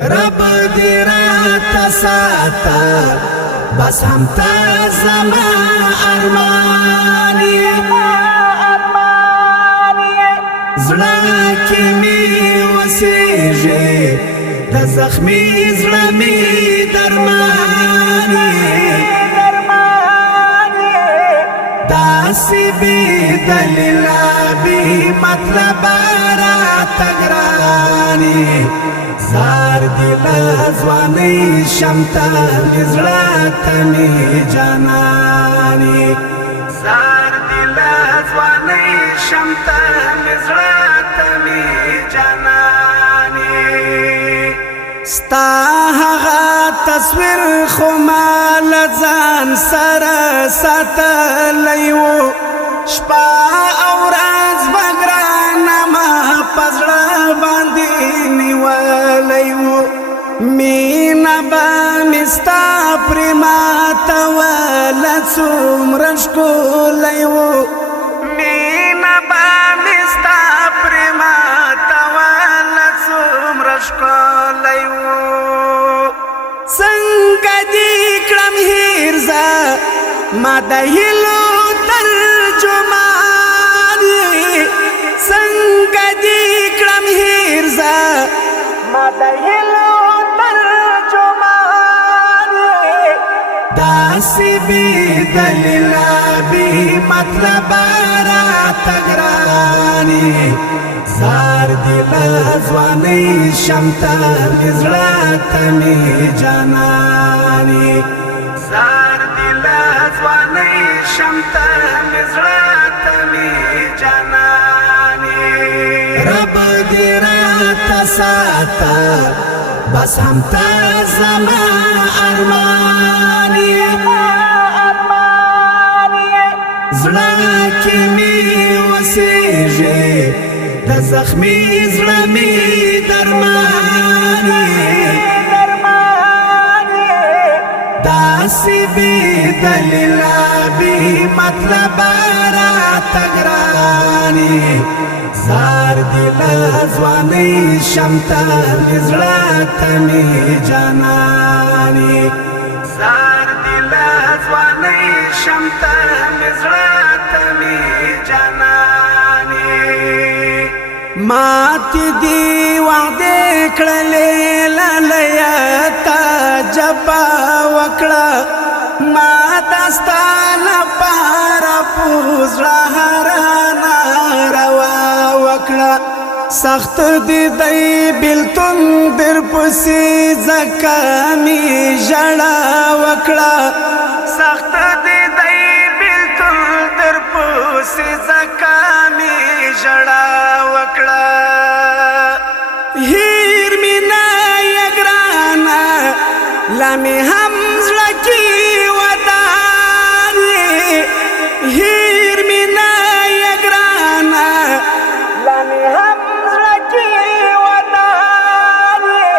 رب دی راتا ساتا بس هم تا زما ارمانی زړه کې می وسېږي د زخمي زړه می درمانی داسې بې دلیله بې مطلبه راته ګرانې زار دی لزوانی شمتا مزرات می جانانی زار دی لزوانی شمتا مزرات می جانانی ستا هغه تصویر خو ما لځان سره ساتلی و شپه او ورځ بګرانه ما پزړه باندې نیولی و مینا به مې ستا پرې ماتوله څومره ښکلی و مینا به مې ستا پرې ماتوله څومره ښکلی و څنګه دې کړم هېر زه ما د هیلو ترجمان یې څنګه دې کړم هېر زه ما د هیلو ترجمان یې داسې بې دلیله بې مطلبه راته ګرانې زار دی لزوانی شمتا می زړه ته می جانانی زار دی لزوانی شمتا می زړه ته می جانانی رب دی راته ساته بس هم تا زما ارمانی زړه کې می وسېږي د زخمي زړه می درمانی داسې بې دلیله بې مطلبه راته ګرانې زار دی لزوانی شمتا می زړه ته می جانانی زار دی لزوانی شمتا می زړه ته می جانانی ماتی دی وعده کړلې لالیه تا جفا وکړه ما داستانه پاره پوزړه هرانه روا وکړه سخت دی دی بلتون در پسې ځکه مې ژړا وکړه سخت دی دی بلتون در پسې ځکه مې ژړا وکړه هیر می نه یې ګرانه لا مې هم زړه کې ودانې هیر می نه یې ګرانه لا مې هم زړه کې ودانې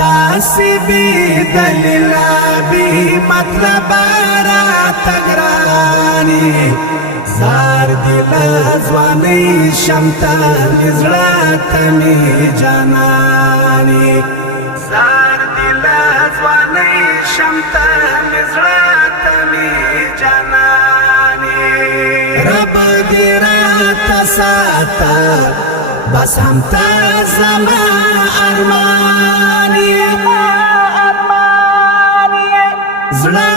داسې بې دلیله بې مطلبه راته ګرانې زار دی لزوانی شمتا می زړه ته می جانانی زار دی لزوانی شمتا می زړه ته می جانانی رب دی راته ساته بس هم تا زما ارمانی زړه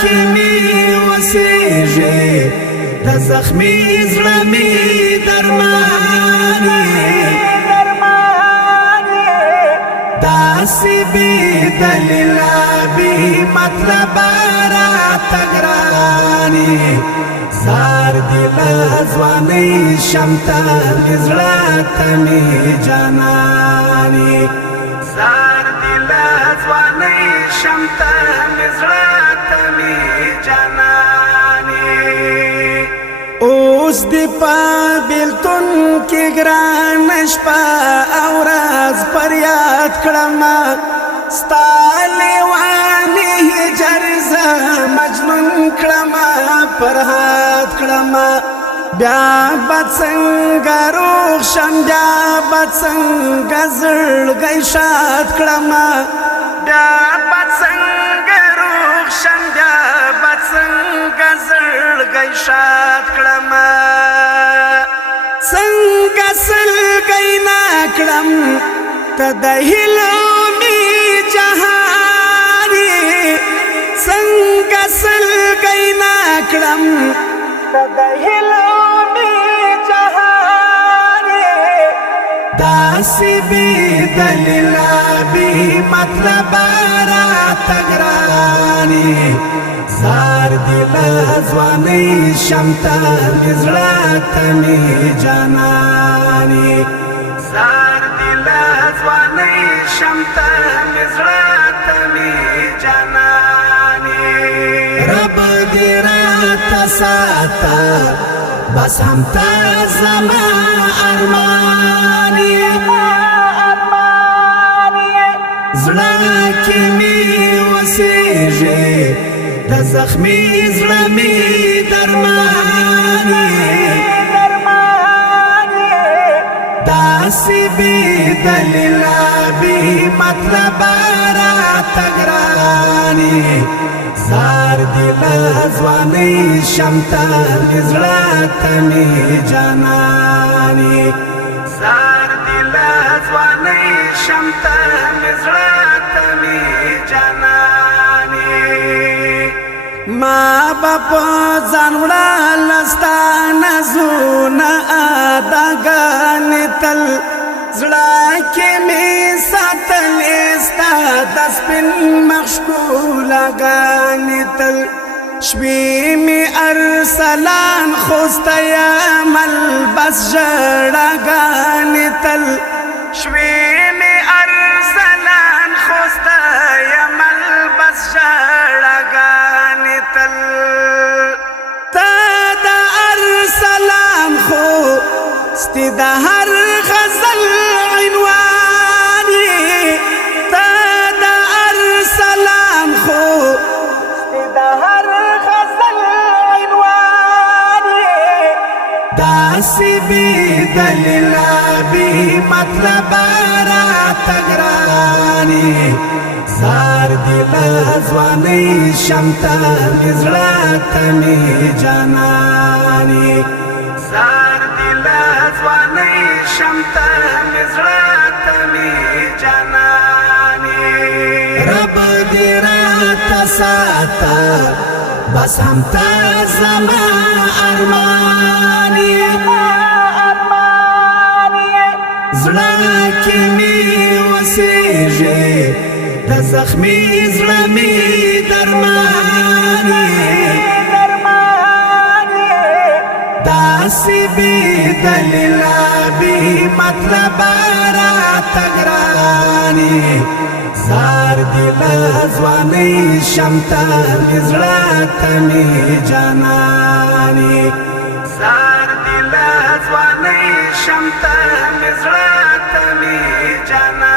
کې می وسېږي د زخمي زړه می درمانی داسې بې دلیله بې مطلبه راته ګرانې زار دی لزوانی شمتا می زړه ته می جانانی زار دی لزوانی شمتا می زړه ته می جانانی اوس دی په بیلتون کې ګرانه شپه او ورځ فریاد کړم ستا لیوانې هجر زه مجنون کړم فرهاد کړم بیا بڅنګ روح شم بیا بڅنګ زړګی شاد کړم بیا بڅنګ روح شم بیا بڅنګ زړګی شاد کړم څنګه سلګی نا کړم ته د هیلو می جهاري څنګه سلګی نا کړم ته د هیلو می جهاري داسې بې دلیله بې مطلبه راته ګرانې زار دی له ځوانۍ شم ته مې زړه ته مې جانانې زار دی له ځوانۍ شم ته مې زړه ته مې جانانې رب دې راته ساته بس همتا زما ارمانې زړه کې مې اوسېږي د زخمي زړه مې درمانې داسې بې دلیله بې مطلبه راته ګرانې زار دی له ځوانۍ شم ته مې زړه ته مې جانانې زار دی له ځوانۍ شم ته مې زړه ته مې جانانې ما به په ځان وړله ستا نازونه اداګانې تل زړه کې مې ساتلې ستا د سپین مخ ښکلاګانې تل شپې مې ارسلان خو ستا یمل بس ژړاګانې تل شپې مې ارسلان خو ستا یمل بس ژړاګانې تل تا د ارسلان خو ستی د هر غزل عنوانې تا د ارسلان خو ستی د هر غزل عنوانې داسې بې دلیله بې مطلبه راته ګرانې زار دی له ځوانۍ شم ته مې زړه ته مې جانانې زار دی له ځوانۍ شم ته مې زړه ته مې جانانې رب دې راته ساته بس همتا زما ارمانې زړه کې مې اوسېږي د زخمي زړه مې درمانې داسې بې دلیله بې مطلبه راته ګرانې زار دی له ځوانۍ شم ته مې زړه ته مې جانانې زار دی له ځوانۍ شم ته مې زړه ته مې جانانې